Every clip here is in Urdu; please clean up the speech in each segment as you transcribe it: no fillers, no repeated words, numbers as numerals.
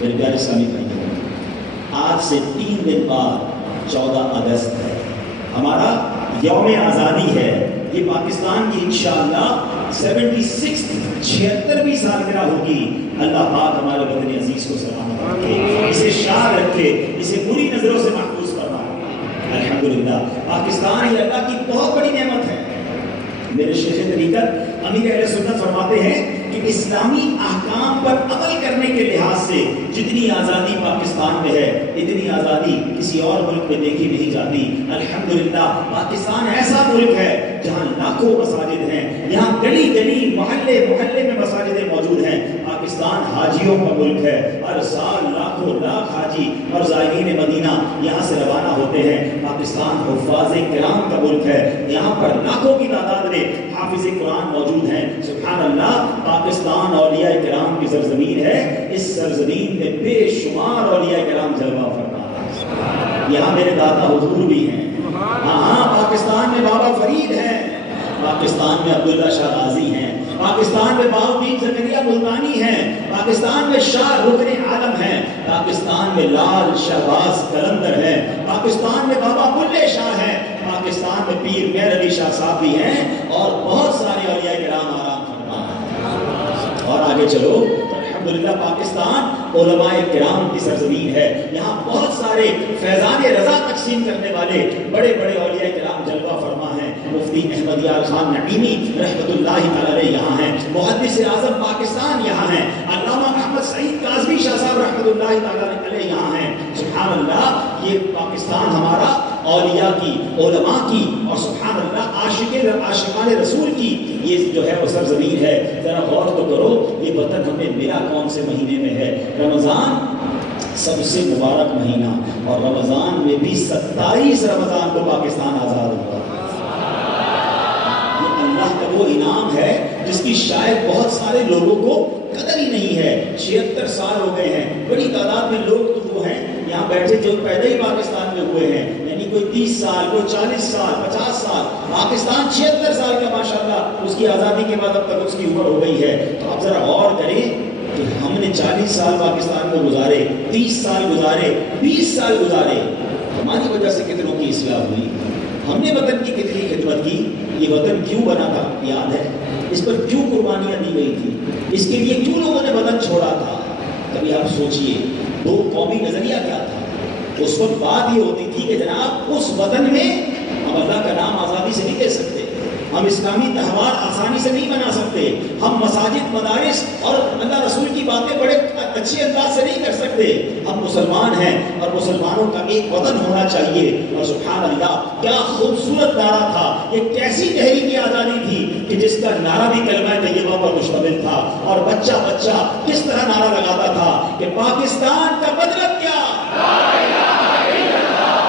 میرے پیارے اسلامی بھائیوں، آج سے 3 دن بعد 14 اگست ہے، ہمارا یوم آزادی ہے۔ یہ پاکستان کی انشاءاللہ 76ویں سالگرہ ہوگی۔ اللہ پاک ہمارے وطن عزیز کو سلامت رکھے، اسے شاد رکھے، اسے بری نظروں سے محفوظ فرمائے۔ الحمدللہ پاکستان یہ اللہ کی بہت بڑی نعمت ہے۔ میرے شیخ طریقت امیر اہل سنت فرماتے ہیں کہ اسلامی احکام پر عمل کرنے کے لحاظ سے جتنی آزادی پاکستان میں ہے اتنی آزادی کسی اور ملک میں دیکھی نہیں جاتی۔ الحمدللہ پاکستان ایسا ملک ہے جہاں لاکھوں مساجد ہیں، یہاں گلی گلی محلے محلے میں مساجدیں موجود ہیں۔ پاکستان حاجیوں کا ملک ہے، ہر سال لاکھوں لاکھ حاجی اور زائرین مدینہ یہاں سے روانہ ہوتے ہیں۔ پاکستان حفاظ کرام کا ملک ہے، یہاں پر لاکھوں کی تعداد میں حافظ قرآن موجود ہیں۔ سبحان اللہ، پاکستان اولیاء کرام کی سرزمین ہے، اس سرزمین میں بے شمار اولیاء کرام جلوہ فرما ہے۔ یہاں میرے دادا حضور بھی ہیں، ہاں پاکستان میں بابا فرید ہیں، پاکستان میں عبداللہ شاہ غازی ہیں، پاکستان میں بہاؤالدین زکریا ملتانی ہیں، پاکستان میں شاہ رکن عالم ہیں، پاکستان میں لال شہباز قلندر ہیں، پاکستان میں بابا بلے شاہ ہیں، پاکستان میں پیر مہر علی شاہ صاحب بھی ہیں، اور بہت سارے اولیاء کرام آرام فرما ہیں۔ اور آگے چلو، الحمدللہ پاکستان علماء کرام کی سرزمین ہے، یہاں بہت سارے فیضان رضا تقسیم کرنے والے بڑے بڑے اولیاء کرام جلوہ فرما ہیں۔ مفتی احمد یار خان نعیمی رحمۃ اللہ علیہ یہاں ہیں، محدث اعظم پاکستان یہاں ہیں، علامہ محمد سعید کاظمی شاہ صاحب رحمۃ اللہ علیہ یہاں ہیں۔ سبحان اللہ، یہ پاکستان ہمارا اولیاء کی، علماء کی، اور سبحان اللہ عاشقان رسول کی یہ جو ہے وہ سرزمین ہے۔ ذرا غور تو کرو، یہ وطن ہمیں ملا کون سے مہینے میں ہے؟ رمضان سب سے مبارک مہینہ، اور رمضان میں بھی 27 رمضان کو پاکستان آزاد ہوا۔ یہ اللہ کا وہ انعام ہے جس کی شاید بہت سارے لوگوں کو قدر ہی نہیں ہے۔ 76 سال ہو گئے ہیں، بڑی تعداد میں لوگ تو وہ ہیں یہاں بیٹھے جو پیدا ہی پاکستان میں ہوئے ہیں، یعنی کوئی 30 سال، کوئی 40 سال، 50 سال، پاکستان 76 سال کا ماشاءاللہ اس کی آزادی کے بعد اب تک اس کی عمر ہو گئی ہے۔ تو آپ ذرا غور کریں کہ ہم نے 40 سال پاکستان میں گزارے، 30 سال گزارے، 20 سال گزارے، ہماری وجہ سے کتنوں کی اصلاح ہوئی، ہم نے وطن کی کتنی خدمت کی، یہ وطن کیوں بنا تھا یاد ہے، اس پر کیوں قربانیاں دی گئی تھی، اس کے لیے کیوں لوگوں نے وطن چھوڑا تھا؟ کبھی آپ سوچئے، دو قومی نظریہ کیا تھا؟ اس وقت بات یہ ہوتی تھی کہ جناب اس وطن میں ہم اللہ کا نام آزادی سے نہیں لے سکتے، ہم اسلامی تہوار آسانی سے نہیں بنا سکتے، ہم مساجد، مدارس اور اللہ رسول کی باتیں بڑے اچھے انداز سے نہیں کر سکتے، ہم مسلمان ہیں اور مسلمانوں کا ایک وطن ہونا چاہیے۔ اور سبحان اللہ، کیا خوبصورت نعرہ تھا، یہ کیسی تحریک آزادی تھی کہ جس کا نعرہ بھی کلمہ طیبہ پر مشتمل تھا، اور بچہ بچہ کس طرح نعرہ لگاتا تھا کہ پاکستان کا مطلب کیا،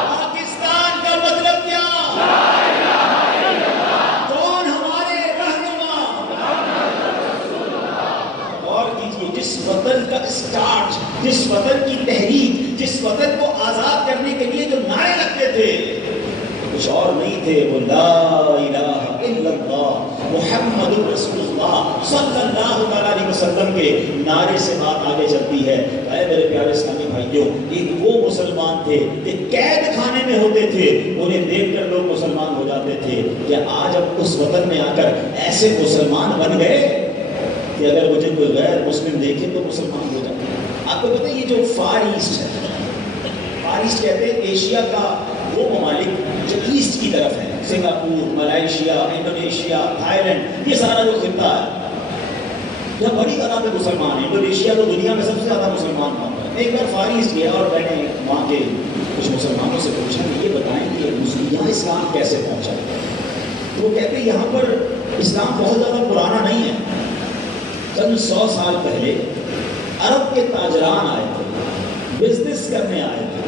پاکستان کا مطلب کیا، کون ہمارے رہنما، اور کیجئے جس وطن کا اسٹارٹ، جس وطن کی تحریک، جس وطن کو آزاد کرنے کے لیے جو نعرے لگتے تھے کچھ اور نہیں تھے، وہ لا الہ الا اللہ محمد رسول اللہ صلی اللہ علیہ وسلم کے نعرے سے بات آگے چلتی ہے۔ اے میرے پیارے اسلامی بھائیوں، ایک وہ مسلمان تھے کہ قید خانے میں ہوتے تھے، انہیں دیکھ کر لوگ مسلمان ہو جاتے تھے، کہ آج اب اس وطن میں آ کر ایسے مسلمان بن گئے کہ اگر مجھے کوئی غیر مسلم دیکھے تو مسلمان ہو جاتے ہیں۔ آپ کو پتہ ہے یہ جو فار ایسٹ ہے، فار ایسٹ کہتے ہیں ایشیا کا وہ ممالک جو ایسٹ کی طرف ہے، Singapore, Malaysia, Indonesia, Thailand, یہ سارا جو خطہ ہے یہاں بڑی تعداد میں مسلمان ہیں۔ انڈونیشیا تو دنیا میں سب سے زیادہ مسلمان وہاں پر۔ ایک بار فار ایسٹ گیا اور میں نے وہاں کے کچھ مسلمانوں سے پوچھا کہ یہ بتائیں کہ یہاں اسلام کیسے پہنچا، تو وہ کہتے ہیں یہاں پر اسلام بہت زیادہ پرانا نہیں ہے، چند 100 سال پہلے عرب کے تاجران آئے تھے، بزنس کرنے آئے تھے۔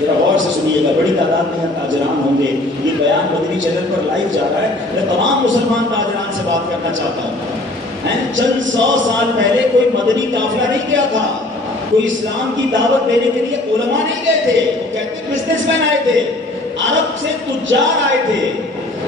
ذرا غور سے سنیے گا، بڑی تعداد میں یہاں تاجران ہوں گے، یہ بیان مدنی چینل پر لائیو جا رہا ہے، میں تمام مسلمان تاجران سے بات کرنا چاہتا ہوں۔ چند 100 سال پہلے کوئی مدنی قافلہ نہیں گیا تھا، کوئی اسلام کی دعوت دینے کے لیے علماء نہیں گئے تھے، وہ کہتے بزنس مین آئے تھے، عرب سے تجار آئے تھے،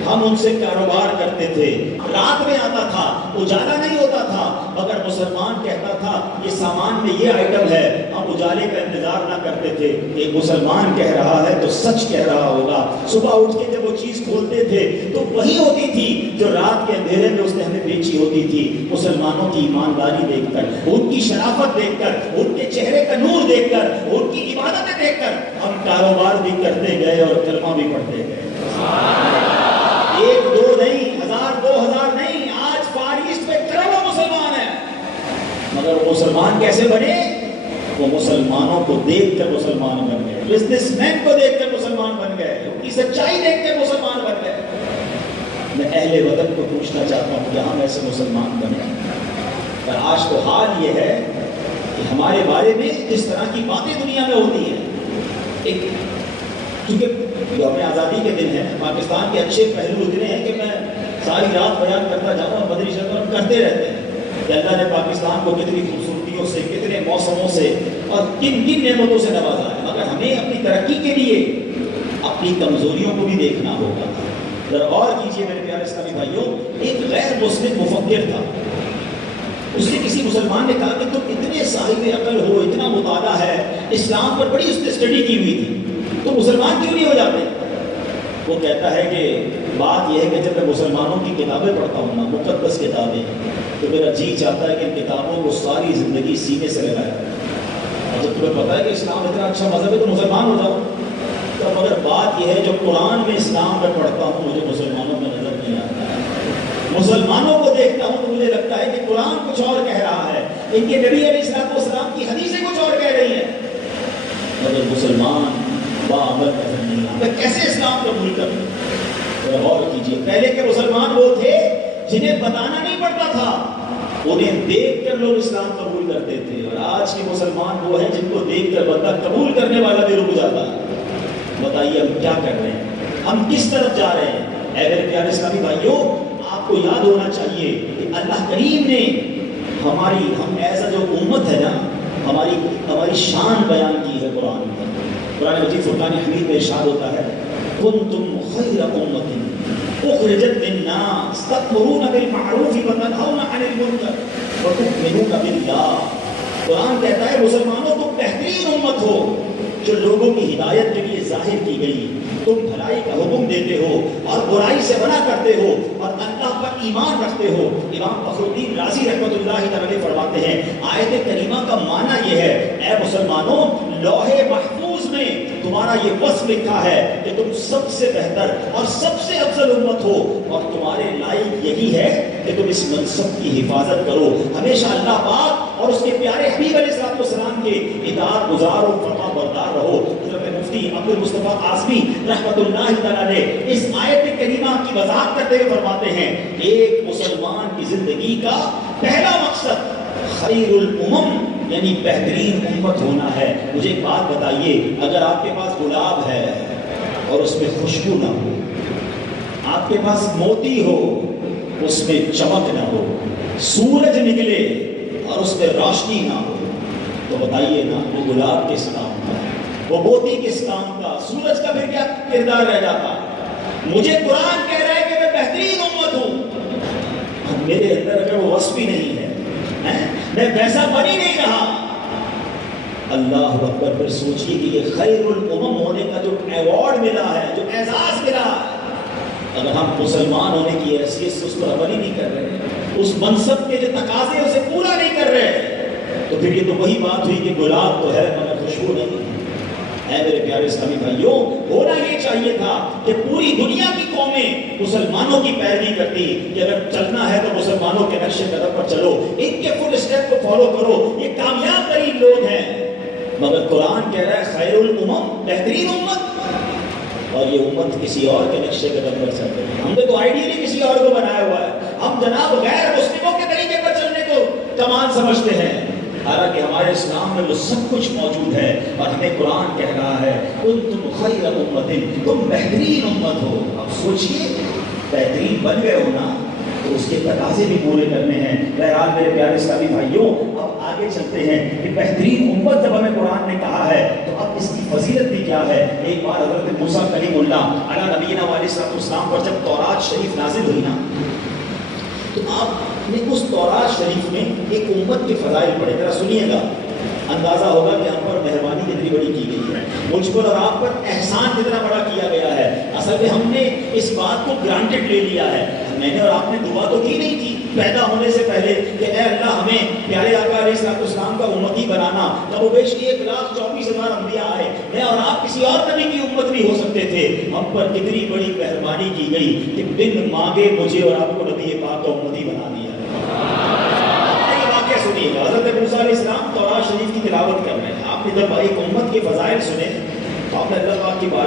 ہم ان سے کاروبار کرتے تھے، رات میں آتا تھا، اجالا نہیں ہوتا تھا، مگر مسلمان کہتا تھا یہ سامان میں یہ آئٹم ہے، ہم اجالے کا انتظار نہ کرتے تھے، ایک مسلمان کہہ رہا ہے تو سچ کہہ رہا ہوگا۔ صبح اٹھ کے جب وہ چیز کھولتے تھے تو وہی ہوتی تھی جو رات کے اندھیرے میں اس نے ہمیں بیچی ہوتی تھی۔ مسلمانوں کی ایمانداری دیکھ کر، ان کی شرافت دیکھ کر، ان کے چہرے کا نور دیکھ کر، ان کی عبادتیں دیکھ کر ہم کاروبار بھی کرتے گئے اور کلمہ بھی پڑھتے گئے۔ ایک دو نہیں، ہزار دو ہزار نہیں، آج فار ایسٹ میں کروڑوں مسلمان ہیں۔ مگر وہ مسلمان کیسے بنے؟ وہ مسلمانوں کو دیکھ کر مسلمان بن گئے، بزنس مین کو دیکھ کر مسلمان بن گئے، ان کی سچائی دیکھ کر مسلمان بن گئے۔ میں اہل وطن کو پوچھنا چاہتا ہوں کہ ہم ایسے مسلمان بنے؟ پر آج تو حال یہ ہے کہ ہمارے بارے میں جس طرح کی باتیں دنیا میں ہوتی ہیں، ایک کیونکہ جو اپنے آزادی کے دن ہیں، پاکستان کے اچھے پہلو اتنے ہیں کہ میں ساری رات بیان کرتا جاؤں اور مدنی شرط ہم کرتے رہتے ہیں کہ اللہ نے پاکستان کو کتنی خوبصورتیوں سے، کتنے موسموں سے اور کن کن نعمتوں سے نوازا ہے، مگر ہمیں اپنی ترقی کے لیے اپنی کمزوریوں کو بھی دیکھنا ہوگا۔ ذرا اور کیجئے میرے پیارے اسلامی بھائیوں، ایک غیر مسلم مفکر تھا، اس نے کسی مسلمان نے کہا کہ تم اتنے صاحب عقل ہو، اتنا مطالعہ ہے، اسلام پر بڑی اس نے اسٹڈی کی ہوئی تھی، تو مسلمان کیوں نہیں ہو جاتے؟ وہ کہتا ہے کہ بات یہ ہے کہ جب میں مسلمانوں کی کتابیں پڑھتا ہوں نا، مقدس کتابیں، تو میرا جی چاہتا ہے کہ ان کتابوں کو ساری زندگی سینے سے لگایا، اور جب تمہیں پتا ہے کہ اسلام اتنا اچھا مذہب ہے تو مسلمان ہو جاؤ۔ تو مگر بات یہ ہے جو قرآن میں اسلام میں پڑھتا ہوں مجھے مسلمانوں میں نظر نہیں آتا ہے، مسلمانوں کو دیکھتا ہوں تو مجھے لگتا ہے کہ قرآن کچھ اور کہہ رہا ہے، ان کے نبی علیہ السلام کی حدیثیں کچھ اور کہہ رہی ہیں، مگر مسلمان عمل نظر نہیں آتا۔ میں کیسے اسلام قبول کروں؟ غور کیجیے، پہلے کے مسلمان وہ تھے جنہیں بتانا نہیں پڑتا تھا، انہیں دیکھ کر لوگ اسلام قبول کرتے تھے، اور آج کے مسلمان وہ ہیں جن کو دیکھ کر بندہ قبول کرنے والا بھی رک جاتا ہے۔ بتائیے ہم کیا کر رہے ہیں، ہم کس طرف جا رہے ہیں؟ اے میرے پیارے اسلامی بھائیوں، آپ کو یاد ہونا چاہیے کہ اللہ کریم نے ہم ایسا جو امت ہے نا، ہماری شان بیان کی ہے قرآن میں۔ قرآن مجید فرقان حمید میں ارشاد ہوتا ہے کنتم خیر امۃ اخرجت للناس تأمرون بالمعروف وتنہون عن المنکر وتؤمنون باللہ۔ قرآن کہتا ہے مسلمانوں تم بہترین امت ہو جو لوگوں کی ہدایت کے لیے ظاہر کی گئی، تم بھلائی کا حکم دیتے ہو اور برائی سے منع کرتے ہو اور اللہ پر ایمان رکھتے ہو۔ امام فخر الدین رازی رحمۃ اللہ تعالی فرماتے ہیں آیت کریمہ کا معنی یہ ہے، اے مسلمانوں لوح محفوظ میں تمہارا یہ وصف لکھا ہے کہ تم سب سے بہتر اور سب سے افضل امت ہو، اور تمہارے لائق یہی ہے کہ تم اس منصب کی حفاظت کرو، ہمیشہ اللہ پاک اور اس کے پیارے حبیب علیہ السلام کے اطاعت گزار و فرما بردار رہو۔ حضرت مفتی عبد المصطفیٰ اعظمی رحمۃ اللہ تعالی نے اس آیت کریمہ کی وضاحت کرتے ہوئے فرماتے ہیں ایک مسلمان کی زندگی کا پہلا مقصد خیر الامم یعنی بہترین امت ہونا ہے۔ مجھے ایک بات بتائیے، اگر آپ کے پاس گلاب ہے اور اس میں خوشبو نہ ہو، آپ کے پاس موتی ہو اس میں چمک نہ ہو، سورج نکلے اور اس میں روشنی نہ ہو، تو بتائیے نا وہ گلاب کس کام کا، وہ موتی کس کام کا، سورج کا پھر کیا کردار رہ جاتا؟ مجھے قرآن کہہ رہا ہے کہ میں بہترین امت ہوں، میرے اندر اگر وہ وصف ہی نہیں ہے، میں ویسا بن ہی نہیں رہا۔ اللہ اکبر، پھر سوچئے کہ یہ خیر الامم ہونے کا جو ایوارڈ ملا ہے، جو اعزاز ملا ہے، اگر ہم مسلمان ہونے کی حیثیت سے اس پر عمل ہی نہیں کر رہے، اس منصب کے جو تقاضے اسے پورا نہیں کر رہے، تو پھر یہ تو وہی بات ہوئی کہ گلاب تو ہے مگر خوشبو نہیں۔ اے میرے پیارے اسلامی بھائیوں، ہونا یہ چاہیے تھا کہ پوری دنیا کی قومیں مسلمانوں کی پیروی کرتی کہ اگر چلنا ہے تو مسلمانوں کے نقش قدم پر چلو، ان کے فٹ اسٹیپ کو فالو کرو، یہ کامیاب ترین لوگ ہیں۔ مگر قرآن کہہ رہا ہے خیر الامم، بہترین امت، اور یہ امت کسی اور کے نقش قدم پر چل رہی ہے۔ ہم نے تو آئیڈیلی کسی اور کو بنایا ہوا ہے، ہم جناب غیر مسلموں کے طریقے پر چلنے کو کمال سمجھتے ہیں، حالانکہ ہمارے اسلام میں وہ سب کچھ موجود ہے، اور ہمیں قرآن کہہ رہا ہے کنتم خیر امۃ، تم بہترین امت ہو۔ اب سوچئے بہترین بن گئے ہو نا، تو اس کے تقاضے بھی پورے کرنے ہیں۔ بہرحال میرے پیارے اسلامی بھائیوں، اب آگے چلتے ہیں کہ بہترین امت جب ہمیں قرآن نے کہا ہے تو اب اس کی فضیلت بھی کیا ہے۔ ایک بار حضرت موسیٰ کلیم اللہ علی نبینا علیہ السلام پر جب تورات شریف نازل ہوئی نا، تو آپ اس تورات شریف میں ایک امت کے فضائل پڑھے، ذرا سنیے گا، اندازہ ہوگا کہ ہم پر مہربانی کتنی بڑی کی گئی ہے، مجھ پر اور آپ پر احسان کتنا بڑا کیا گیا ہے۔ اصل میں ہم نے اس بات کو گرانٹڈ لے لیا ہے، میں نے اور آپ نے دعا تو کی نہیں تھی پیدا ہونے سے پہلے کہ اے اللہ ہمیں پیارے آقا علیہ السلام کا امتی بنانا، جب وہ بیش 1,24,000 انبیاء آئے، میں اور آپ کسی اور نبی کی امت بھی ہو سکتے تھے، ہم پر کتنی بڑی مہربانی کی گئی کہ بن مانگے مجھے اور آپ کو نبی پاک کا امتی بنا دیا۔ سنیے گا، حضرت موسیٰ علیہ السلام تورات شریف کی تلاوت کر رہے ہیں، آپ نے جب ایک امت کے فضائل سنے تو آپ نے اللہ پاک کی بات